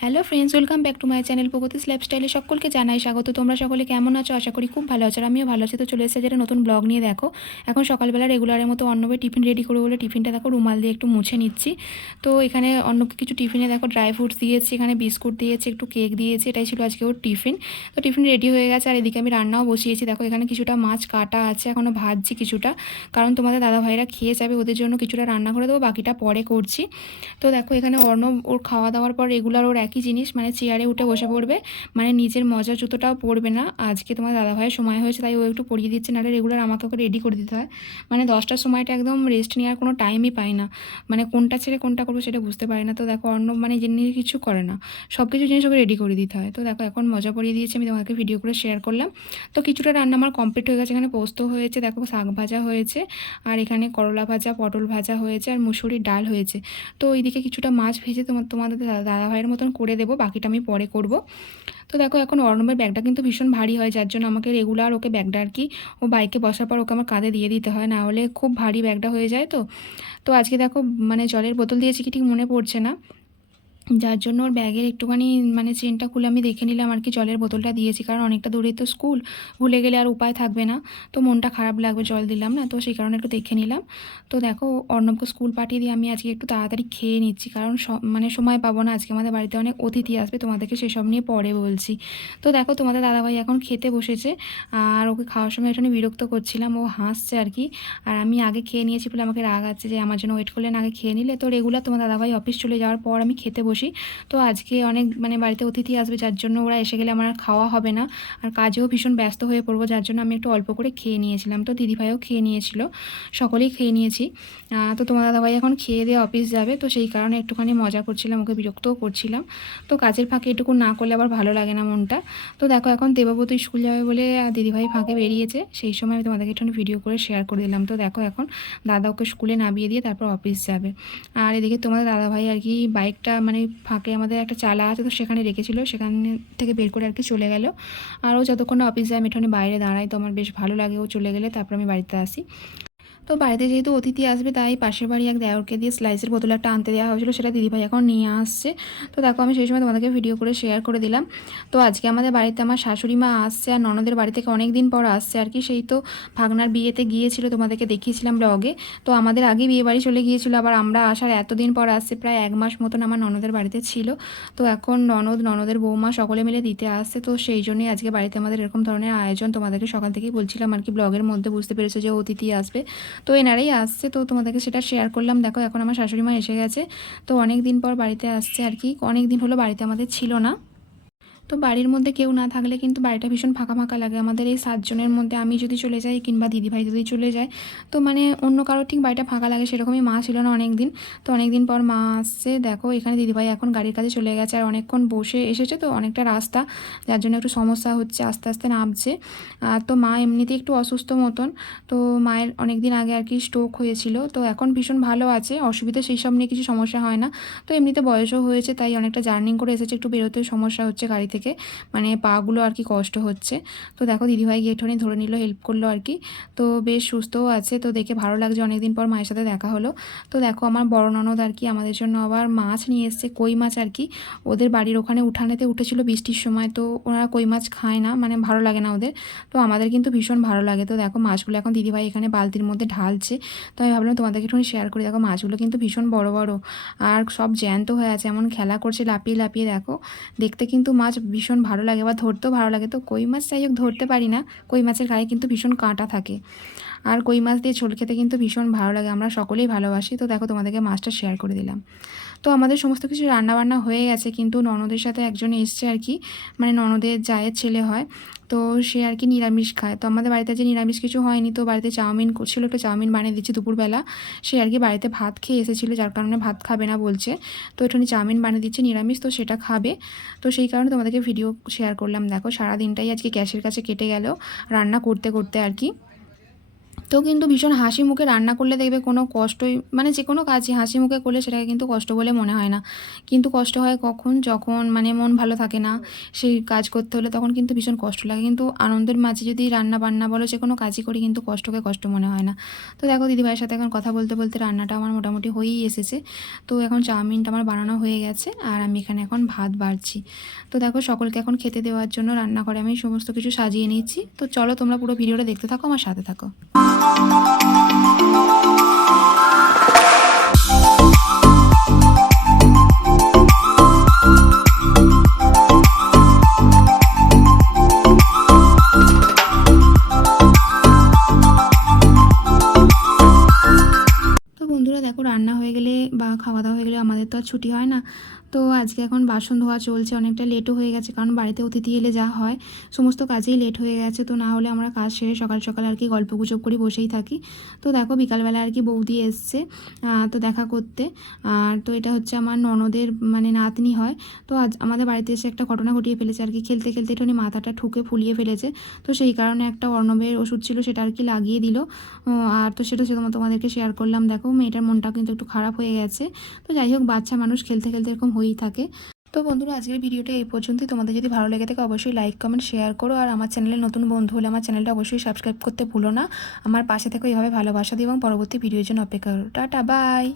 Hello friends welcome back to my channel প্রগতিস লাইফস্টাইলে সকলকে জানাই স্বাগত। তোমরা সকলে কেমন আছো? আশা করি খুব ভালো আছো আর আমিও ভালো আছি। তো চলে এসেছে যেটা নতুন ব্লগ নিয়ে, দেখো। এখন সকালবেলা রেগুলারের মতো অন্নবে টিফিন রেডি করে বলে টিফিনটা, দেখো, রুমাল দিয়ে একটু মুছে নিচ্ছি। তো এখানে অন্যকে কিছু টিফিনে, দেখো ড্রাই ফ্রুটস দিয়েছি, এখানে বিস্কুট দিয়েছি, একটু কেক দিয়েছি, এটাই ছিল আজকে ওর টিফিন। তো টিফিন রেডি হয়ে গেছে আর এদিকে আমি রান্নাও বসিয়েছি। দেখো, এখানে কিছুটা মাছ কাটা আছে এখনও ভাজছি কিছুটা। কারণ তোমাদের দাদা ভাইরা খেয়ে যাবে, ওদের জন্য কিছুটা রান্না করে দেবো, বাকিটা পরে করছি। তো দেখো, এখানে অর্ণব ওর খাওয়া দাওয়ার পর রেগুলার ওর একই জিনিস মানে চেয়ারে উঠে বসে পড়বে। মানে নিজের মজার জুতোটাও পরবে না। আজকে তোমার দাদা ভাইয়ের সময় হয়েছে, তাই ও একটু পরিয়ে দিচ্ছে, নাহলে রেগুলার আমাকে ওকে রেডি করে দিতে হয়। মানে দশটার সময়টা একদম রেস্ট নেওয়ার কোনো টাইমই পাই না। মানে কোনটা ছেড়ে কোনটা করব সেটা বুঝতে পারি না। তো দেখো, অন্য মানে জিনিস কিছু করে না। সব কিছু জিনিস ওকে রেডি করে দিতে হয়। তো দেখো, এখন মজা পরিয়ে দিয়েছি, আমি তোমাকে ভিডিও করে শেয়ার করলাম। তো কিছুটা রান্না আমার কমপ্লিট হয়ে গেছে। এখানে পোস্ত হয়েছে, দেখো শাক ভাজা হয়েছে, আর এখানে করলা ভাজা, পটল ভাজা হয়েছে, আর মুসুরির ডাল হয়েছে। তো ওইদিকে কিছুটা মাছ ভেজে তোমার তোমাদের দাদা ভাইয়ের মতন করে দেবো, বাকিটা আমি পরে করব। তো দেখো এখন অর্ণবের ব্যাগটা কিন্তু ভীষণ ভারী হয়, যার জন্য আমাকে রেগুলার ওকে ব্যাগটা আর কি, ও বাইকে বসার পর ওকে আমার কাঁধে দিয়ে দিতে হয়, না হলে খুব ভারী ব্যাগটা হয়ে যায় তো। তো আজকে দেখো মানে জলের বোতল দিয়েছি কি ঠিক মনে পড়ছে না। যার জন্য ওর ব্যাগের একটুখানি মানে চেনটা খুলে আমি দেখে নিলাম আর কি, জলের বোতলটা দিয়েছি, কারণ অনেকটা দূরে তো স্কুল, ভুলে গেলে আর উপায় থাকবে না। তো মনটা খারাপ লাগবে, জল দিলাম না, তো সেই কারণে একটু দেখে নিলাম। তো দেখো, অর্ণবকে স্কুল পাঠিয়ে দিয়ে আমি আজকে একটু তাড়াতাড়ি খেয়ে নিচ্ছি, কারণ মানে সময় পাবো না, আজকে আমাদের বাড়িতে অনেক অতিথি আসবে, তোমাদেরকে সেসব নিয়ে পরে বলছি। তো দেখো, তোমাদের দাদাভাই এখন খেতে বসেছে, আর ওকে খাওয়ার সময় একটু বিরক্ত করছিলাম, ও হাসছে আর কি, আর আমি আগে খেয়ে নিয়েছি বলে আমাকে রাগ আছে যে, আমার জন্য ওয়েট করলেন আগে খেয়ে নিলে। তো রেগুলার তোমার দাদাভাই অফিস চলে যাওয়ার পর আমি খেতে তো আজকে অনেক মানে বাড়িতে অতিথি আসবে, যার জন্য ওরা এসে গেলে আমার খাওয়া হবে না। আর কাজেও ভীষণ ব্যস্ত হয়ে পড়ব, যার জন্য আমি একটু অল্প করে খেয়ে নিয়েছিলাম। তো দিদিভাইও খেয়ে নিয়েছিল, সকলেই খেয়ে নিয়েছি। তো তোমার দাদাভাই এখন খেয়ে দিয়ে অফিস যাবে, তো সেই কারণে একটুখানি মজা করছিলাম, ওকে বিরক্তও করছিলাম। তো কাজের ফাঁকে এটুকু না করলে আবার ভালো লাগে না মনটা। তো দেখো এখন দেবাবত স্কুল যাবে বলে দিদিভাই ফাঁকে বেরিয়েছে, সেই সময় আমি তোমাদেরকে একটু ভিডিও করে শেয়ার করে দিলাম। তো দেখো এখন দাদা ওকে স্কুলে নামিয়ে দিয়ে তারপর অফিস যাবে। আর এদিকে তোমাদের দাদাভাই আর কি বাইকটা মানে ফাঁকে আমাদের একটা চালা আছে তো সেখানে রেখেছিল, সেখান থেকে বের করে আর কি চলে গেল। আর ও যতক্ষণ অফিস যায়, আমি বাইরে দাঁড়াই, তো আমার বেশ ভালো লাগে ও চলে গেলে, তারপর আমি বাড়িতে আসি। তো বাড়িতে যেহেতু অতিথি আসবে, তাই পাশের বাড়ি এক দেওরকে দিয়ে স্লাইসের বোতল একটা আনতে দেওয়া হয়েছিল, সেটা দিদিভাই এখন নিয়ে আসছে। তো দেখো, আমি সেই সময় তোমাদেরকে ভিডিও করে শেয়ার করে দিলাম। তো আজকে আমাদের বাড়িতে আমার শাশুড়ি মা আসছে আর ননদের বাড়ি থেকে অনেক দিন পর আসছে আর কি। সেই তো ভাগনার বিয়েতে গিয়েছিল, তোমাদেরকে দেখিয়েছিলাম ব্লগে তো আমাদের আগে বিয়ে বাড়ি চলে গিয়েছিল, আবার আমরা আসার এতদিন পর আসছে, প্রায় এক মাস মতন আমার ননদের বাড়িতে ছিল। তো এখন ননদ, ননদের বৌমা সকলে মিলে দিতে আসছে। তো সেই জন্যই আজকে বাড়িতে আমাদের এরকম ধরনের আয়োজন তোমাদেরকে সকাল থেকেই বলছিলাম আর কি। ব্লগের মধ্যে বুঝতে পেরেছ যে অতিথি আসবে। তো এনারাই আসছে, তো তোমাদেরকে সেটা শেয়ার করলাম। দেখো, এখন আমার শাশুড়ি মা এসে গেছে, তো অনেক দিন পর বাড়িতে আসছে আর কি। অনেক দিন হলো বাড়িতে আমাদের ছিল না। তো বাড়ির মধ্যে কেউ না থাকলে কিন্তু বাড়িটা ভীষণ ফাঁকা ফাঁকা লাগে। আমাদের এই সাতজনের মধ্যে আমি যদি চলে যাই কিংবা দিদিভাই যদি চলে যায়, তো মানে অন্য কারোর ঠিক বাড়িটা ফাঁকা লাগে সেরকমই মা ছিল না অনেক দিন তো অনেক দিন পর মা আসছে, দেখো এখানে দিদিভাই এখন গাড়ির কাছে চলে গেছে আর অনেকক্ষণ বসে এসেছে, তো অনেকটা রাস্তা। যার জন্য একটু সমস্যা হচ্ছে, আস্তে আস্তে নামছে। আর তো মা এমনিতেই একটু অসুস্থ মতন, তো মায়ের অনেক দিন আগে আর কি স্ট্রোক হয়েছিল। তো এখন ভীষণ ভালো আছে, অসুবিধা সেই সব নিয়ে কিছু সমস্যা হয় না। তো এমনিতে বয়সও হয়েছে, তাই অনেকটা জার্নিং করে এসেছে, একটু বেরোতে সমস্যা হচ্ছে গাড়ি থেকে। মানে পাগুলো আর কি কষ্ট হচ্ছে। তো দেখো দিদিভাই একটুখানি ধরে নিল হেল্প করল আর কি। তো বেশ সুস্থও আছে, তো দেখে ভালো লাগছে অনেকদিন পর মায়ের সাথে দেখা হলো। তো দেখো আমার বড় ননদ আর কি আমাদের জন্য আবার মাছ নিয়ে এসছে, কই মাছ আর কি। ওদের বাড়ির ওখানে উঠানেতে উঠেছিল বৃষ্টির সময়, তো ওনারা কই মাছ খায় না মানে ভালো লাগে না ওদের। তো আমাদের কিন্তু ভীষণ ভালো লাগে। তো দেখো মাছগুলো এখন দিদিভাই এখানে বালতির মধ্যে ঢালছে। তো আমি ভাবলাম তোমাদেরকে একটু শেয়ার করি। দেখো মাছগুলো কিন্তু ভীষণ বড় বড়, আর সব জ্যান্ত হয়ে আছে, এমন খেলা করছে লাপিয়ে লাপিয়ে দেখো। দেখতে কিন্তু মাছ ভীষণ ভালো লাগে বা ধরতেও ভালো লাগে। তো কই মাছ যাই হোক ধরতে পারি না। কই মাছের গায়ে কিন্তু ভীষণ কাঁটা থাকে। আর কই মাছ দিয়ে ঝোল খেতে কিন্তু ভীষণ ভালো লাগে। আমরা সকলেই ভালোবাসি। তো দেখো তোমাদেরকে মাছটা শেয়ার করে দিলাম। তো আমাদের সমস্ত কিছু রান্নাবান্না হয়ে গেছে, কিন্তু ননদের সাথে একজন এসছে আর কি মানে ননদের জায়ের ছেলে হয়, তো সে আর কি নিরামিষ খায়। তো আমাদের বাড়িতে যে নিরামিষ কিছু হয়নি, তো বাড়িতে চাউমিন ছিল একটু চাউমিন বানিয়ে দিচ্ছি দুপুরবেলা। সে আর কি বাড়িতে ভাত খেয়ে এসেছিল, যার কারণে ভাত খাবে না বলছে। তো একটুখানি চাউমিন বানিয়ে দিচ্ছে, নিরামিষ, তো সেটা খাবে। তো সেই কারণে তোমাদেরকে ভিডিও শেয়ার করলাম। দেখো, সারাদিনটাই আজকে গ্যাসের কাছে কেটে গেল, রান্না করতে করতে আর কি। তো কিন্তু ভীষণ হাসি মুখে রান্না করলে দেখবে কোনো কষ্টই মানে যে কোনো কাজই হাসি মুখে করলে সেটাকে কিন্তু কষ্ট বলে মনে হয় না। কিন্তু কষ্ট হয় কখন? যখন মানে মন ভালো থাকে না, সেই কাজ করতে হলে তখন কিন্তু ভীষণ কষ্ট লাগে। কিন্তু আনন্দের মাঝে যদি রান্না বান্না বলো, যে কোনো কাজই করি কিন্তু কষ্টকে কষ্ট মনে হয় না। তো দেখো দিদিভাইয়ের সাথে এখন কথা বলতে বলতে রান্নাটা আমার মোটামুটি হয়েই এসেছে। তো এখন চাউমিনটা আমার বানানো হয়ে গেছে আর আমি এখানে এখন ভাত বাড়ছি। তো দেখো সকলকে এখন খেতে দেওয়ার জন্য রান্না করে আমি সমস্ত কিছু সাজিয়ে নিচ্ছি তো চলো তোমরা পুরো ভিডিওটা দেখতে থাকো, আমার সাথে থাকো। দেখো রান্না হয়ে গেলে বা খাওয়া দাওয়া হয়ে গেলে আমাদের তো আর ছুটি হয় না। তো আজকে এখন বাসন ধোয়া চলছে, অনেকটা লেটও হয়ে গেছে কারণ বাড়িতে অতিথি এলে যা হয়। সমস্ত কাজেই লেট হয়ে গেছে, তো না হলে আমরা কাজ সেরে সকাল সকাল আর কি গল্প গুজব করি, বসেই থাকি। তো দেখো বিকালবেলা আর কি বৌদি এসছে তো দেখা করতে। আর তো এটা হচ্ছে আমার ননদের মানে নাতনি হয়। তো আজ আমাদের বাড়িতে এসে একটা ঘটনা ঘটিয়ে ফেলেছে আর কি, খেলতে খেলতে একটুখানি মাথাটা ঠুকে ফুলিয়ে ফেলেছে। তো সেই কারণে একটা অর্ণবের ওষুধ ছিল, সেটা আর কি লাগিয়ে দিল। আর তো সেটা সেটা তোমাদেরকে শেয়ার করলাম। দেখো মেয়েটার মনটা কিন্তু একটু খারাপ হয়ে গেছে। তো যাই হোক, বাচ্চা মানুষ খেলতে খেলতে এরকম হয়েই থাকে। তো বন্ধুরা, আজকের ভিডিওটা এই পর্যন্তই। তোমাদের যদি ভালো লেগে থাকে অবশ্যই লাইক কমেন্ট শেয়ার করো। আর আমার চ্যানেলে নতুন বন্ধু হলে আমার চ্যানেলটা অবশ্যই সাবস্ক্রাইব করতে ভুলো না। আমার পাশে থেকে এভাবে ভালোবাসা দিও এবং পরবর্তী ভিডিওর জন্য অপেক্ষা করো। Tata bye